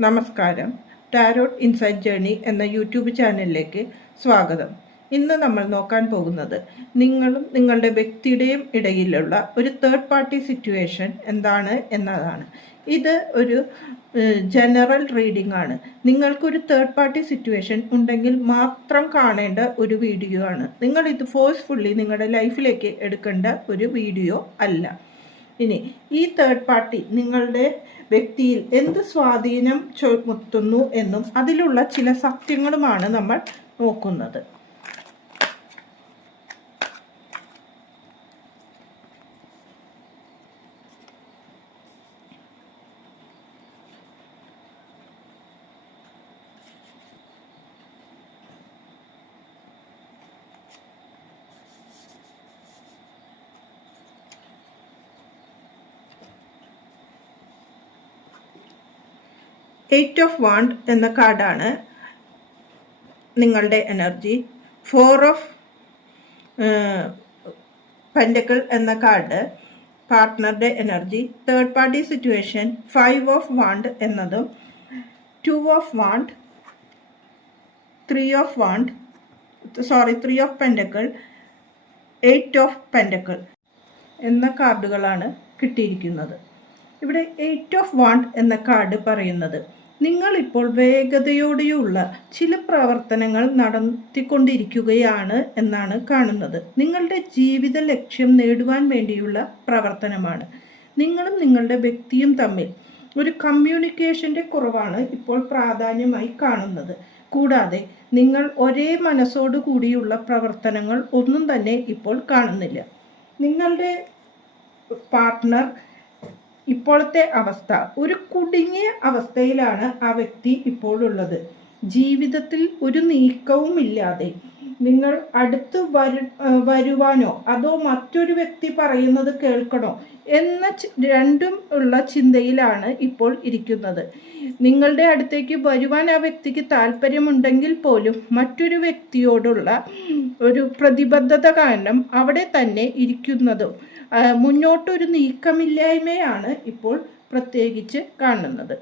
നമസ്കാരം. Tarot insight journey എന്ന YouTube ചാനലിലേക്ക് സ്വാഗതം. ഇന്ന് നമ്മൾ നോക്കാൻ പോകുന്നത് നിങ്ങളും നിങ്ങളുടെ വ്യക്തിയുടെയും ഇടയിലുള്ള ഒരു തേർഡ് പാർട്ടി സിറ്റുവേഷൻ എന്താണ് എന്നതാണ്. ഇത് ഒരു ജനറൽ റീഡിംഗ് ആണ്. നിങ്ങൾക്കൊരു തേർഡ് പാർട്ടി സിറ്റുവേഷൻ ഉണ്ടെങ്കിൽ മാത്രം കാണേണ്ട ഒരു വീഡിയോ ആണ്. നിങ്ങൾ ഇത് ഫോഴ്സ്ഫുള്ളി നിങ്ങളുടെ ലൈഫിലേക്ക് എടുക്കേണ്ട ഒരു വീഡിയോ അല്ല. ഇനി ഈ തേർഡ് പാർട്ടി നിങ്ങളുടെ വ്യക്തിയിൽ എന്ത് സ്വാധീനം ചുമത്തുന്നു എന്നും അതിലുള്ള ചില സത്യങ്ങളുമാണ് നമ്മൾ നോക്കുന്നത്. എയ്റ്റ് ഓഫ് വാണ്ട് എന്ന കാർഡാണ് നിങ്ങളുടെ എനർജി. ഫോർ ഓഫ് പെൻഡക്കിൾ എന്ന card പാർട്ട്ണറുടെ energy. Third party situation five of wand എന്നതും. Two of wand three of wand sorry three of pentacle eight of pentacle എന്ന കാർഡുകളാണ് കിട്ടിയിരിക്കുന്നത്. ഇവിടെ എയ്റ്റ് ഓഫ് വാണ്ട് എന്ന കാർഡ് പറയുന്നത്. നിങ്ങൾ ഇപ്പോൾ വേഗതയോടെയുള്ള ചില പ്രവർത്തനങ്ങൾ നടത്തിക്കൊണ്ടിരിക്കുകയാണ് എന്നാണ് കാണുന്നത്. നിങ്ങളുടെ ജീവിത ലക്ഷ്യം നേടുവാൻ വേണ്ടിയുള്ള പ്രവർത്തനമാണ്. നിങ്ങളും നിങ്ങളുടെ വ്യക്തിയും തമ്മിൽ ഒരു കമ്മ്യൂണിക്കേഷന്റെ കുറവാണ് ഇപ്പോൾ പ്രാധാന്യമായി കാണുന്നത്. കൂടാതെ നിങ്ങൾ ഒരേ മനസ്സോടു കൂടിയുള്ള പ്രവർത്തനങ്ങൾ ഒന്നും തന്നെ ഇപ്പോൾ കാണുന്നില്ല. നിങ്ങളുടെ പാർട്ട്ണർ ഇപ്പോഴത്തെ അവസ്ഥ. ഒരു കുടുങ്ങിയ അവസ്ഥയിലാണ് ആ വ്യക്തി ഇപ്പോഴുള്ളത്. ജീവിതത്തിൽ ഒരു നീക്കവും ഇല്ലാതെ നിങ്ങൾ അടുത്ത് വരു വരുവാനോ അതോ മറ്റൊരു വ്യക്തി പറയുന്നത് കേൾക്കണോ എന്ന രണ്ടും ഉള്ള ചിന്തയിലാണ് ഇപ്പോൾ ഇരിക്കുന്നത്. നിങ്ങളുടെ അടുത്തേക്ക് വരുവാൻ ആ വ്യക്തിക്ക് താല്പര്യമുണ്ടെങ്കിൽ പോലും മറ്റൊരു വ്യക്തിയോടുള്ള ഒരു പ്രതിബദ്ധത കാരണം അവിടെ തന്നെ ഇരിക്കുന്നതും. മുന്നോട്ടൊരു നീക്കമില്ലായ്മയാണ് ഇപ്പോൾ പ്രത്യേകിച്ച് കാണുന്നത്.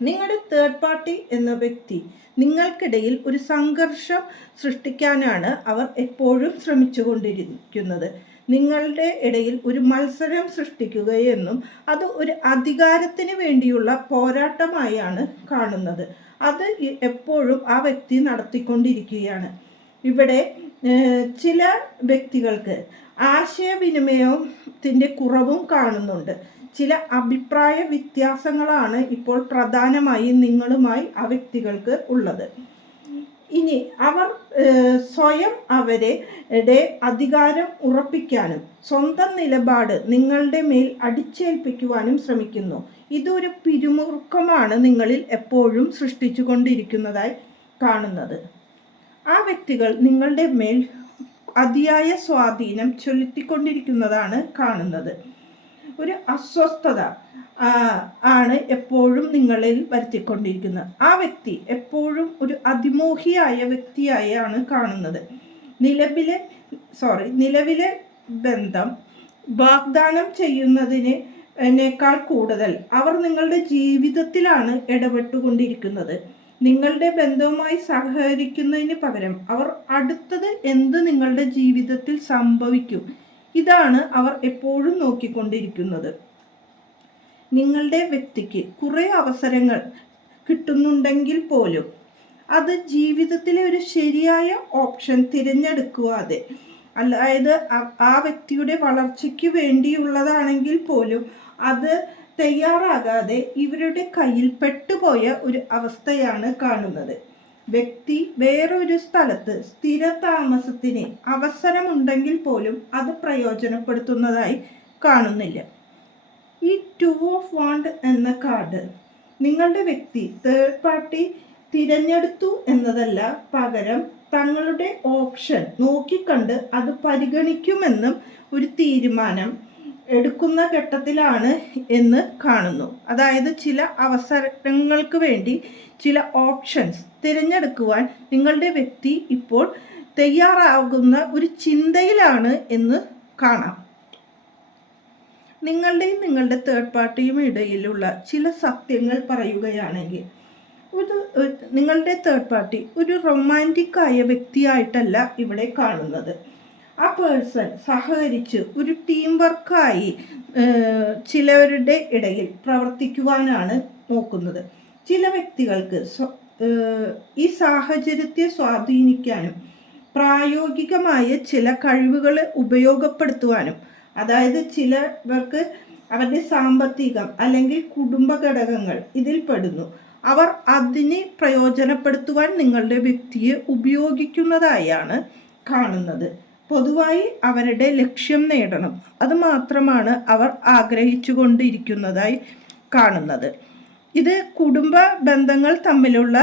നിങ്ങളുടെ തേർഡ് പാർട്ടി എന്ന വ്യക്തി നിങ്ങൾക്കിടയിൽ ഒരു സംഘർഷം സൃഷ്ടിക്കാനാണ് അവർ എപ്പോഴും ശ്രമിച്ചുകൊണ്ടിരിക്കുന്നത്. നിങ്ങളുടെ ഇടയിൽ ഒരു മത്സരം സൃഷ്ടിക്കുകയെന്നും അത് ഒരു അധികാരത്തിന് വേണ്ടിയുള്ള പോരാട്ടമായാണ് കാണുന്നത്. അത് എപ്പോഴും ആ വ്യക്തി നടത്തിക്കൊണ്ടിരിക്കുകയാണ്. ഇവിടെ ചില വ്യക്തികൾക്ക് ആശയവിനിമയത്തിന്റെ കുറവും കാണുന്നുണ്ട്. ചില അഭിപ്രായ വ്യത്യാസങ്ങളാണ് ഇപ്പോൾ പ്രധാനമായി നിങ്ങളുമായി ആ വ്യക്തികൾക്ക് ഉള്ളത്. ഇനി അവർ സ്വയം അവരെ അധികാരം ഉറപ്പിക്കാനും സ്വന്തം നിലപാട് നിങ്ങളുടെ മേൽ അടിച്ചേൽപ്പിക്കുവാനും ശ്രമിക്കുന്നു. ഇതൊരു പിരിമുറുക്കമാണ് നിങ്ങളിൽ എപ്പോഴും സൃഷ്ടിച്ചു കൊണ്ടിരിക്കുന്നതായി കാണുന്നത്. ആ വ്യക്തികൾ നിങ്ങളുടെ മേൽ അതിയായ സ്വാധീനം ചെലുത്തിക്കൊണ്ടിരിക്കുന്നതാണ് കാണുന്നത്. ഒരു അസ്വസ്ഥത ആണ് എപ്പോഴും നിങ്ങളിൽ വരുത്തിക്കൊണ്ടിരിക്കുന്നത്. ആ വ്യക്തി എപ്പോഴും ഒരു അതിമോഹിയായ വ്യക്തിയായാണ് കാണുന്നത്. നിലവിലെ സോറി നിലവിലെ ബന്ധം വാഗ്ദാനം ചെയ്യുന്നതിന് എന്നേക്കാൾ കൂടുതൽ അവർ നിങ്ങളുടെ ജീവിതത്തിലാണ് ഇടപെട്ടുകൊണ്ടിരിക്കുന്നത്. നിങ്ങളുടെ ബന്ധവുമായി സഹകരിക്കുന്നതിന് പകരം അവർ അടുത്തത് എന്ത് നിങ്ങളുടെ ജീവിതത്തിൽ സംഭവിക്കും? ഇതാണ് അവർ എപ്പോഴും നോക്കിക്കൊണ്ടിരിക്കുന്നത്. നിങ്ങളുടെ വ്യക്തിക്ക് കുറേ അവസരങ്ങൾ കിട്ടുന്നുണ്ടെങ്കിൽ പോലും അത് ജീവിതത്തിലെ ഒരു ശരിയായ ഓപ്ഷൻ തിരഞ്ഞെടുക്കാതെ അതായത് ആ വ്യക്തിയുടെ വളർച്ചയ്ക്ക് വേണ്ടിയുള്ളതാണെങ്കിൽ പോലും അത് തയ്യാറാകാതെ ഇവരുടെ കയ്യിൽ പെട്ടുപോയ ഒരു അവസ്ഥയാണ് കാണുന്നത്. വ്യക്തി വേറൊരു സ്ഥലത്ത് സ്ഥിര താമസത്തിന് അവസരമുണ്ടെങ്കിൽ പോലും അത് പ്രയോജനപ്പെടുത്തുന്നതായി കാണുന്നില്ല. ഈ ടു ഓഫ് വാണ്ട് എന്ന കാർഡ് നിങ്ങളുടെ വ്യക്തി തേർഡ് പാർട്ടി തിരഞ്ഞെടുത്തു എന്നതല്ല പകരം തങ്ങളുടെ ഓപ്ഷൻ നോക്കിക്കണ്ട് അത് പരിഗണിക്കുമെന്നും ഒരു തീരുമാനം എടുക്കുന്ന ഘട്ടത്തിലാണ് എന്ന് കാണുന്നു. അതായത് ചില അവസരങ്ങൾക്ക് വേണ്ടി ചില ഓപ്ഷൻസ് തിരഞ്ഞെടുക്കുവാൻ നിങ്ങളുടെ വ്യക്തി ഇപ്പോൾ തയ്യാറാകുന്ന ഒരു ചിന്തയിലാണ് എന്ന് കാണാം. നിങ്ങളുടെയും നിങ്ങളുടെ തേർഡ് പാർട്ടിയും ഇടയിലുള്ള ചില സത്യങ്ങൾ പറയുകയാണെങ്കിൽ ഒരു നിങ്ങളുടെ തേർഡ് പാർട്ടി ഒരു റൊമാന്റിക് ആയ വ്യക്തിയായിട്ടല്ല ഇവിടെ കാണുന്നത്. ആ പേഴ്സൺ സഹകരിച്ച് ഒരു ടീം വർക്കായി ചിലവരുടെ ഇടയിൽ പ്രവർത്തിക്കുവാനാണ് നോക്കുന്നത്. ചില വ്യക്തികൾക്ക് ഈ സാഹചര്യത്തെ സ്വാധീനിക്കാനും പ്രായോഗികമായ ചില കഴിവുകൾ ഉപയോഗപ്പെടുത്തുവാനും അതായത് ചിലവർക്ക് അവരുടെ സാമ്പത്തികം അല്ലെങ്കിൽ കുടുംബ ഘടകങ്ങൾ ഇതിൽ പെടുന്നു. അവർ അതിനെ പ്രയോജനപ്പെടുത്തുവാൻ നിങ്ങളുടെ വ്യക്തിയെ ഉപയോഗിക്കുന്നതായാണ് കാണുന്നത്. പൊതുവായി അവരുടെ ലക്ഷ്യം നേടണം. അത് മാത്രമാണ് അവർ ആഗ്രഹിച്ചു കൊണ്ടിരിക്കുന്നതായി കാണുന്നത്. ഇത് കുടുംബ ബന്ധങ്ങൾ തമ്മിലുള്ള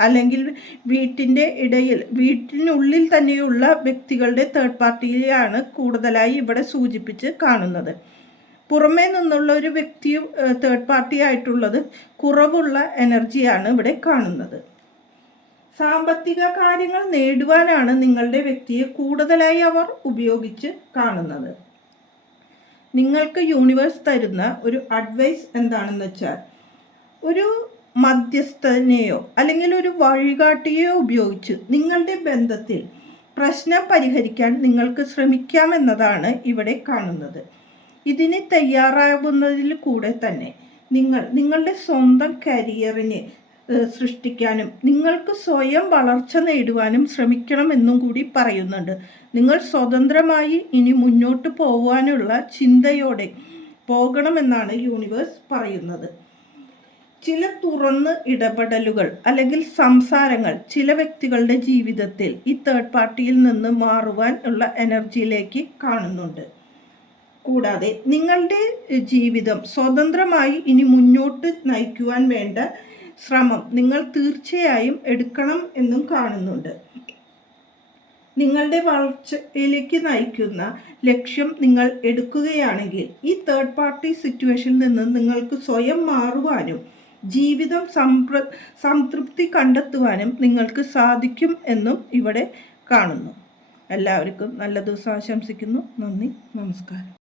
അല്ലെങ്കിൽ വീട്ടിന്റെ ഇടയിൽ വീട്ടിനുള്ളിൽ തന്നെയുള്ള വ്യക്തികളുടെ തേർഡ് പാർട്ടിയെയാണ് കൂടുതലായി ഇവിടെ സൂചിപ്പിച്ച് കാണുന്നത്. പുറമേ നിന്നുള്ള ഒരു വ്യക്തിയും തേർഡ് പാർട്ടി ആയിട്ടുള്ളത് കുറവുള്ള എനർജിയാണ് ഇവിടെ കാണുന്നത്. സാമ്പത്തിക കാര്യങ്ങൾ നേടുവാനാണ് നിങ്ങളുടെ വ്യക്തിയെ കൂടുതലായി അവർ ഉപയോഗിച്ച് കാണുന്നത്. നിങ്ങൾക്ക് യൂണിവേഴ്സ് തരുന്ന ഒരു അഡ്വൈസ് എന്താണെന്ന് വെച്ചാൽ ഒരു മധ്യസ്ഥനെയോ അല്ലെങ്കിൽ ഒരു വഴികാട്ടിയെയോ ഉപയോഗിച്ച് നിങ്ങളുടെ ബന്ധത്തിൽ പ്രശ്നം പരിഹരിക്കാൻ നിങ്ങൾക്ക് ശ്രമിക്കാമെന്നതാണ് ഇവിടെ കാണുന്നത്. ഇതിന് തയ്യാറാകുന്നതിൽ കൂടെ തന്നെ നിങ്ങൾ നിങ്ങളുടെ സ്വന്തം കരിയറിനെ സൃഷ്ടിക്കാനും നിങ്ങൾക്ക് സ്വയം വളർച്ച നേടുവാനും ശ്രമിക്കണം എന്നും കൂടി പറയുന്നുണ്ട്. നിങ്ങൾ സ്വതന്ത്രമായി ഇനി മുന്നോട്ട് പോകാനുള്ള ചിന്തയോടെ പോകണമെന്നാണ് യൂണിവേഴ്സ് പറയുന്നത്. ചില തുറന്ന് ഇടപെടലുകൾ അല്ലെങ്കിൽ സംസാരങ്ങൾ ചില വ്യക്തികളുടെ ജീവിതത്തിൽ ഈ തേർഡ് പാർട്ടിയിൽ നിന്ന് മാറുവാൻ ഉള്ള എനർജിയിലേക്ക് കാണുന്നുണ്ട്. കൂടാതെ നിങ്ങളുടെ ജീവിതം സ്വതന്ത്രമായി ഇനി മുന്നോട്ട് നയിക്കുവാൻ വേണ്ട ശ്രമം നിങ്ങൾ തീർച്ചയായും എടുക്കണം എന്നും കാണുന്നുണ്ട്. നിങ്ങളുടെ വളർച്ചയിലേക്ക് നയിക്കുന്ന ലക്ഷ്യം നിങ്ങൾ എടുക്കുകയാണെങ്കിൽ ഈ തേർഡ് പാർട്ടി സിറ്റുവേഷനിൽ നിന്ന് നിങ്ങൾക്ക് സ്വയം മാറുവാനും ജീവിതം സംപ്ര സംതൃപ്തി കണ്ടെത്തുവാനും നിങ്ങൾക്ക് സാധിക്കും എന്നും ഇവിടെ കാണുന്നു. എല്ലാവർക്കും നല്ല ദിവസം ആശംസിക്കുന്നു. നന്ദി. നമസ്കാരം.